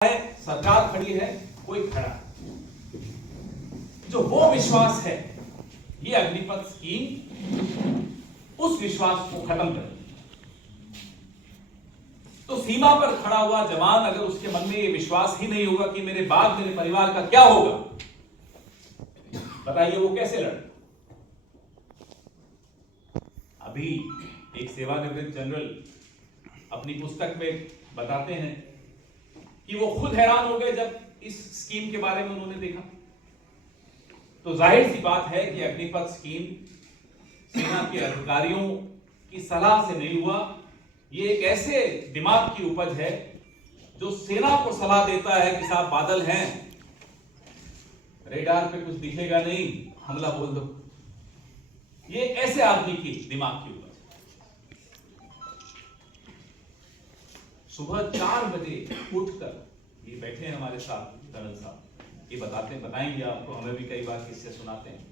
है, सरकार खड़ी है, कोई खड़ा है। जो वो विश्वास है, ये अग्निपथ स्कीम उस विश्वास को खत्म कर। तो सीमा पर खड़ा हुआ जवान अगर उसके मन में ये विश्वास ही नहीं होगा कि मेरे बाद मेरे परिवार का क्या होगा, बताइए वो कैसे लड़े। अभी एक सेवानिवृत्त जनरल अपनी पुस्तक में बताते हैं कि वो खुद हैरान हो गए जब इस स्कीम के बारे में उन्होंने देखा। तो जाहिर सी बात है कि अग्निपथ स्कीम सेना के अधिकारियों की सलाह से नहीं हुआ। ये एक ऐसे दिमाग की उपज है जो सेना को सलाह देता है कि साहब बादल हैं, रेडार पे कुछ दिखेगा नहीं, हमला बोल दो। ये ऐसे आदमी की दिमाग की उपज। सुबह 4 बजे उठकर ये बैठे हैं हमारे साथ कर्नल साहब, ये बताएंगे आपको, हमें भी कई बार किस्से सुनाते हैं।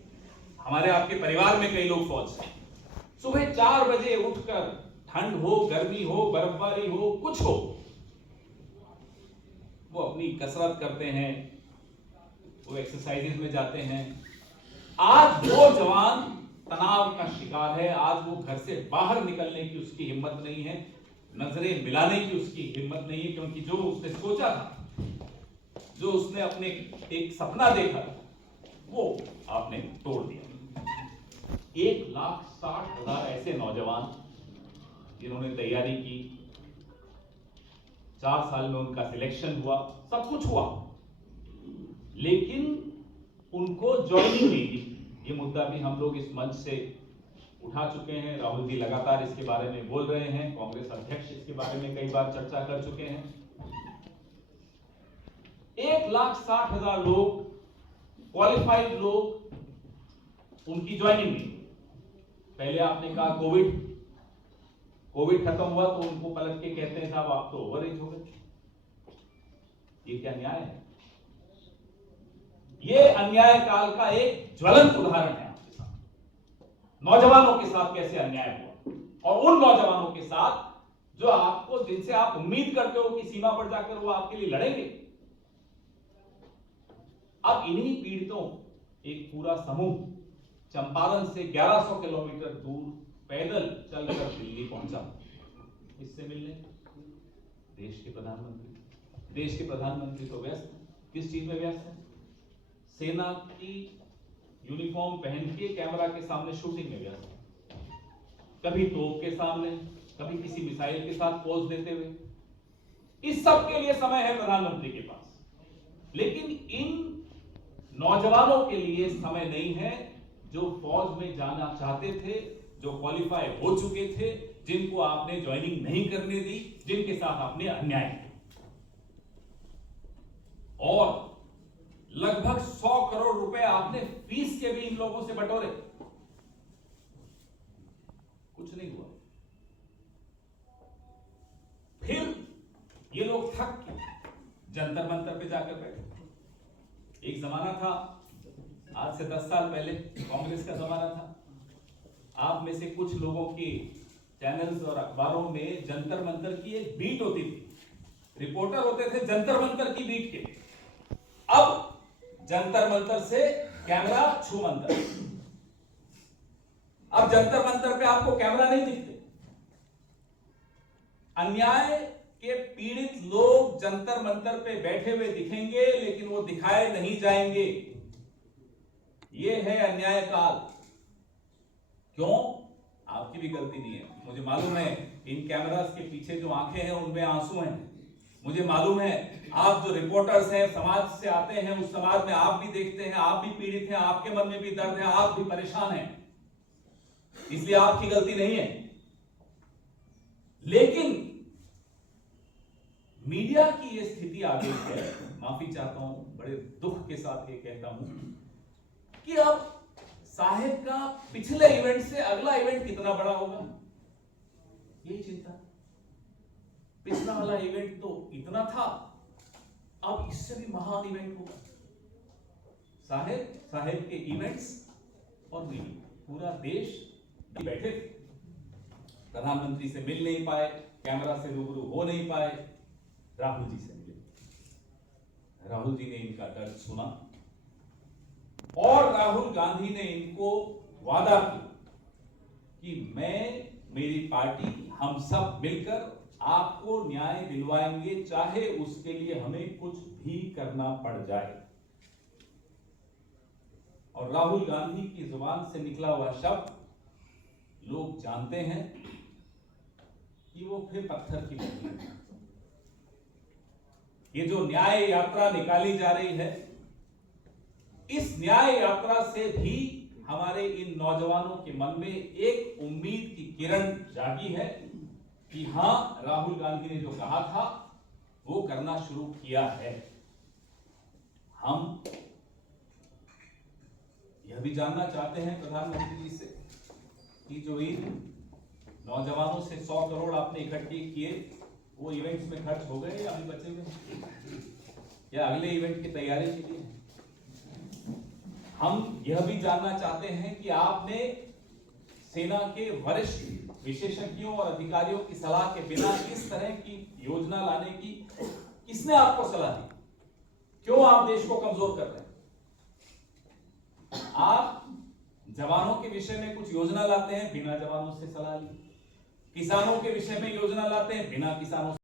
हमारे आपके परिवार में कई लोग फौज से सुबह 4 बजे उठकर, ठंड हो, गर्मी हो, बर्फबारी हो, कुछ हो, वो अपनी कसरत करते हैं, वो एक्सरसाइजेज में जाते हैं। आज वो जवान तनाव का शिकार है, आज वो घर से बाहर निकलने की उसकी हिम्मत नहीं है, नजरें मिलाने की उसकी हिम्मत नहीं है, क्योंकि जो उसने सोचा था, जो उसने अपने एक सपना देखा था, वो आपने तोड़ दिया। 1,60,000 ऐसे नौजवान जिन्होंने तैयारी की, 4 साल में उनका सिलेक्शन हुआ, सब कुछ हुआ, लेकिन उनको ज्वाइनिंग नहीं दी। ये मुद्दा भी हम लोग इस मंच से उठा चुके हैं, राहुल जी लगातार इसके बारे में बोल रहे हैं, कांग्रेस अध्यक्ष इसके बारे में कई बार चर्चा कर चुके हैं। 1,60,000 लोग, क्वालिफाइड लोग, उनकी ज्वाइनिंग नहीं। पहले आपने कहा कोविड खत्म हुआ तो उनको पलट के कहते हैं साहब आप तो ओवर एज हो गए। ये क्या न्याय है? ये अन्याय काल का एक ज्वलंत उदाहरण है आपके साथ। नौजवानों के साथ कैसे अन्याय हुआ, और उन नौजवानों के साथ जो आपको, जिनसे आप उम्मीद करते हो कि सीमा पर जाकर वो आपके लिए लड़ेंगे। अब इन्हीं पीड़ितों, एक पूरा समूह चंपारण से 1100 किलोमीटर दूर पैदल चलकर दिल्ली पहुंचा, इससे मिलने। देश के प्रधानमंत्री तो व्यस्त, किस चीज में व्यस्त है? सेना की यूनिफॉर्म पहन के कैमरा के सामने शूटिंग में व्यस्त, कभी तोप के सामने, कभी किसी मिसाइल के साथ पोज देते हुए। इस सब के लिए समय है प्रधानमंत्री के पास, लेकिन इन नौजवानों के लिए समय नहीं है जो फौज में जाना चाहते थे, जो क्वालिफाई हो चुके थे, जिनको आपने ज्वाइनिंग नहीं करने दी, जिनके साथ आपने अन्याय किया। और लगभग 100 करोड़ रुपए आपने फीस के भी इन लोगों से बटोरे, कुछ नहीं हुआ। फिर ये लोग थक के जंतर मंतर पे जाकर बैठे। एक जमाना था, आज से 10 साल पहले कांग्रेस का जमाना था, आप में से कुछ लोगों की चैनल्स और अखबारों में जंतर मंतर की एक बीट होती थी, रिपोर्टर होते थे जंतर मंतर की बीट के। अब जंतर मंतर से कैमरा छू मंतर। अब जंतर मंतर पे आपको कैमरा नहीं दिखते। अन्याय के पीड़ित लोग जंतर मंतर पे बैठे हुए दिखेंगे, लेकिन वो दिखाए नहीं जाएंगे। ये है अन्याय काल। क्यों? आपकी भी गलती नहीं है, मुझे मालूम है। इन कैमरास के पीछे जो आंखें हैं उनमें आंसू हैं, मुझे मालूम है। आप जो रिपोर्टर्स हैं, समाज से आते हैं, उस समाज में आप भी देखते हैं, आप भी पीड़ित हैं, आपके मन में भी दर्द है, आप भी परेशान हैं, इसलिए आपकी गलती नहीं है। लेकिन मीडिया की यह स्थिति आ गई है, माफी चाहता हूं, बड़े दुख के साथ ये कहता हूं कि अब साहेब का पिछले इवेंट से अगला इवेंट कितना बड़ा होगा, यही चिंता। पिछला वाला इवेंट तो इतना था, अब इससे भी महान इवेंट होगा। साहेब के इवेंट्स और मीडिया, पूरा देश बैठे थे, प्रधानमंत्री से मिल नहीं पाए, कैमरा से रूबरू हो नहीं पाए, राहुल जी से मिले। राहुल जी ने इनका दर्द सुना और राहुल गांधी ने इनको वादा किया कि मैं, मेरी पार्टी, हम सब मिलकर आपको न्याय दिलवाएंगे, चाहे उसके लिए हमें कुछ भी करना पड़ जाए। और राहुल गांधी की जुबान से निकला हुआ शब्द लोग जानते हैं कि वो फिर पत्थर की बनी है। ये जो न्याय यात्रा निकाली जा रही है, इस न्याय यात्रा से भी हमारे इन नौजवानों के मन में एक उम्मीद की किरण जागी है कि हां, राहुल गांधी ने जो कहा था वो करना शुरू किया है। हम यह भी जानना चाहते हैं प्रधानमंत्री जी से कि जो इन नौजवानों से 100 करोड़ आपने इकट्ठे किए, वो इवेंट्स में खर्च हो गए या अभी बचे हुए, या अगले इवेंट की तैयारी के लिए? हम यह भी जानना चाहते हैं कि आपने सेना के वरिष्ठ विशेषज्ञों और अधिकारियों की सलाह के बिना इस तरह की योजना लाने की किसने आपको सलाह दी? क्यों आप देश को कमजोर कर रहे हैं? आप जवानों के विषय में कुछ योजना लाते हैं बिना जवानों से सलाह लिए, किसानों के विषय में योजना लाते हैं बिना किसानों